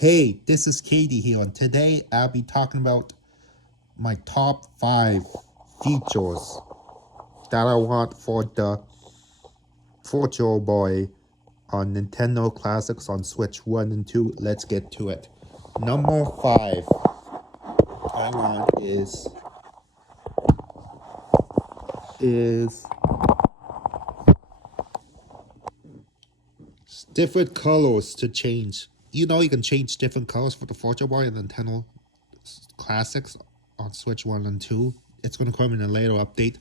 Hey, this is Katie here, and today I'll be talking about my top 5 features that I want for the Virtual Boy on Nintendo Classics on Switch 1 and 2. Let's get to it. Number 5 I want is different colors to change. You know you can change different colors for the Virtual Boy and Nintendo Classics on Switch 1 and 2. It's going to come in a later update,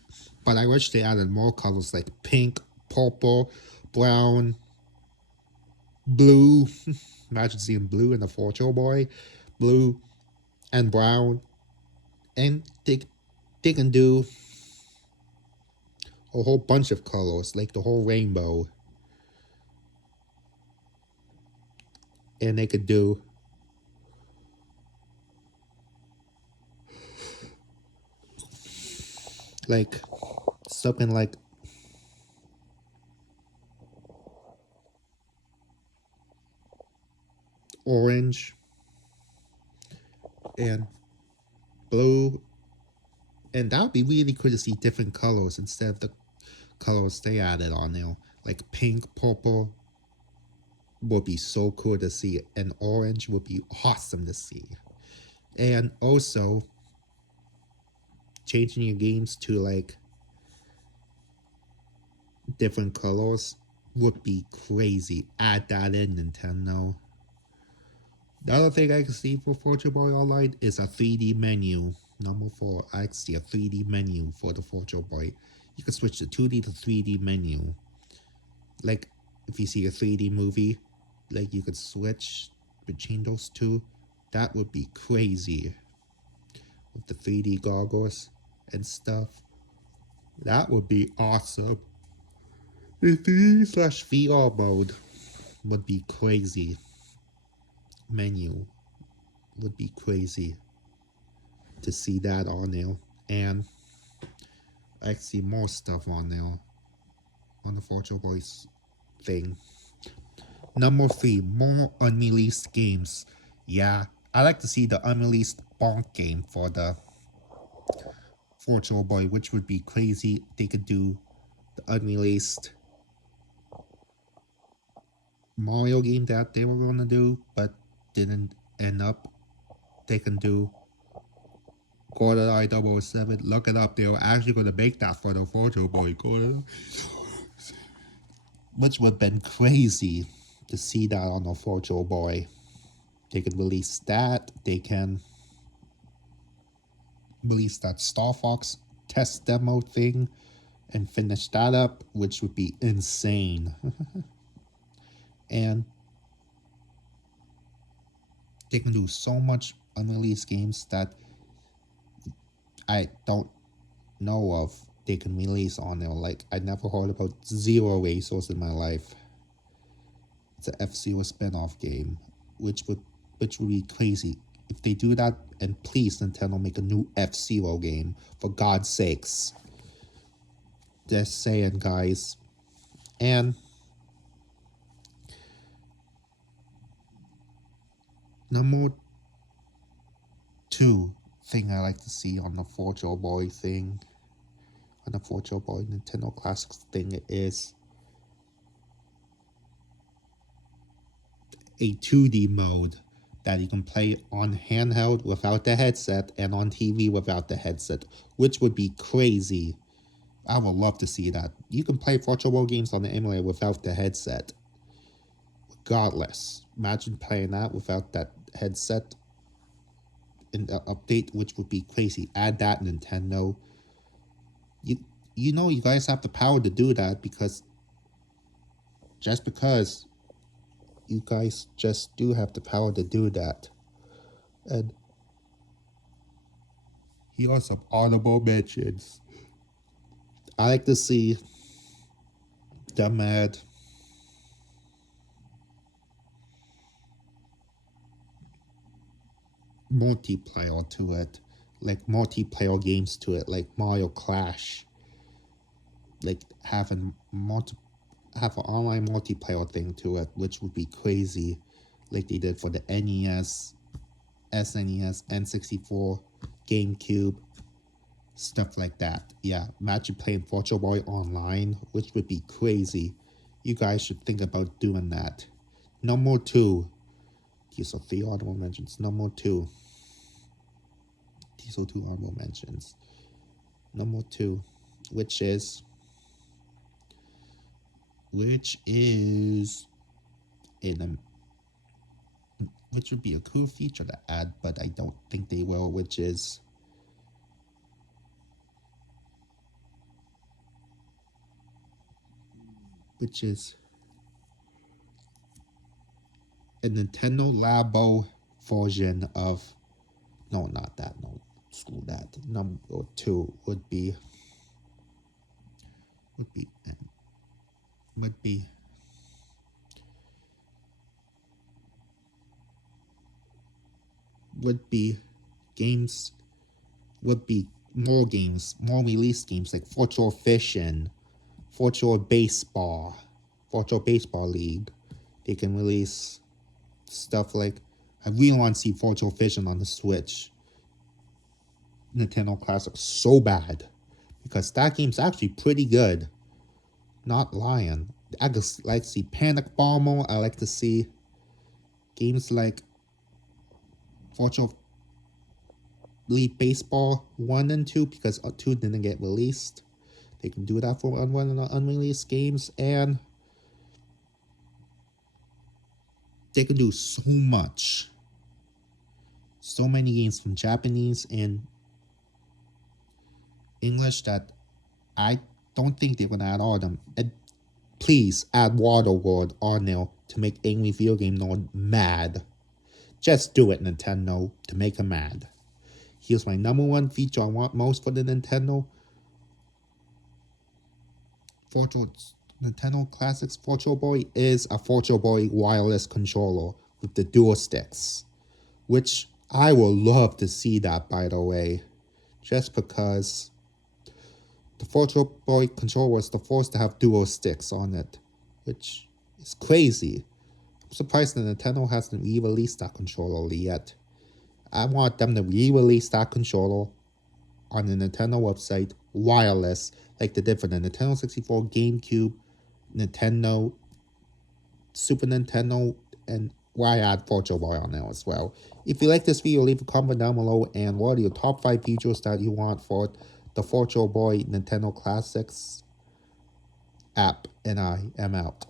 but I wish they added more colors like pink, purple, brown, blue. Imagine seeing blue in the Virtual Boy, blue and brown, and they can do a whole bunch of colors, like the whole rainbow, and they could do like something like orange and blue, and that would be really cool to see different colors instead of the colors they added on there, like pink, purple would be so cool to see, and orange would be awesome to see. And also changing your games to like different colors would be crazy. Add that in, Nintendo. The other thing I can see for Virtual Boy Online is a 3D menu. Number 4, I can see a 3D menu for the Virtual Boy. You can switch the 2D to 3D menu. Like, if you see a 3D movie, like you could switch between those two. That would be crazy. With the 3D goggles and stuff. That would be awesome. The 3D/VR mode would be crazy. Menu would be crazy to see that on there. And I see more stuff on there on the Virtual Boys thing. Number 3, more unreleased games. Yeah, I like to see the unreleased Bonk game for the Virtual Boy, which would be crazy. They could do the unreleased Mario game that they were going to do, but didn't end up. They can do GoldenEye 007. Look it up. They were actually going to make that for the Virtual Boy. Which would have been crazy to see that on the Virtual Boy. They could release that. They can release that Star Fox test demo thing and finish that up, which would be insane. And they can do so much unreleased games that I don't know of they can release on there. Like, I never heard about Zero Racers in my life. It's a F-Zero spin-off game, which would be crazy. If they do that, and please, Nintendo, make a new F-Zero game, for God's sakes. Just saying, guys. And number 2 thing I like to see on the Virtual Boy thing, on the Virtual Boy Nintendo Classics thing, is a 2D mode that you can play on handheld without the headset and on TV without the headset, which would be crazy. I would love to see that. You can play Virtual Boy games on the emulator without the headset. Regardless, imagine playing that without that headset in the update, which would be crazy. Add that, Nintendo. You know you guys have the power to do that, because you guys just do have the power to do that. And here are some honorable mentions. I like to see them add multiplayer to it, like multiplayer games to it, like Mario Clash, like have an online multiplayer thing to it, which would be crazy. like they did for the NES, SNES, N64, GameCube, stuff like that. Yeah, imagine playing Virtual Boy online, which would be crazy. You guys should think about doing that. Number 2. These are 3 honorable mentions. Number 2. These are 2 honorable mentions. Number 2, which is in a which would be a cool feature to add, but I don't think they will, which is a Nintendo Labo version of, no, not that, no, screw that. Number 2 would be games, would be more released games like Virtual Fishing, Virtual Baseball League. They can release stuff like, I really want to see Virtual Fishing on the Switch Nintendo Classic so bad, because that game's actually pretty good. Not lying. I just like to see Panic Bomber. I like to see games like Virtual League Baseball 1 and 2, because 2 didn't get released. They can do that for one of the unreleased games, and they can do so much. So many games from Japanese and English that I don't think they're going to add all of them. And please add Waterworld on there to make Angry Video Game Nerd mad. Just do it, Nintendo, to make him mad. Here's my number 1 feature I want most for the Nintendo Classics Virtual Boy is a Virtual Boy wireless controller with the dual sticks, which I will love to see that, by the way, just because the Virtual Boy controller was the first to have dual sticks on it, which is crazy. I'm surprised that Nintendo hasn't re-released that controller yet. I want them to re-release that controller on the Nintendo website, wireless, like they did for the Nintendo 64, GameCube, Nintendo, Super Nintendo, and why add Virtual Boy on there as well. If you like this video, leave a comment down below, and what are your top 5 features that you want for the Virtual Boy Nintendo Classics app, and I am out.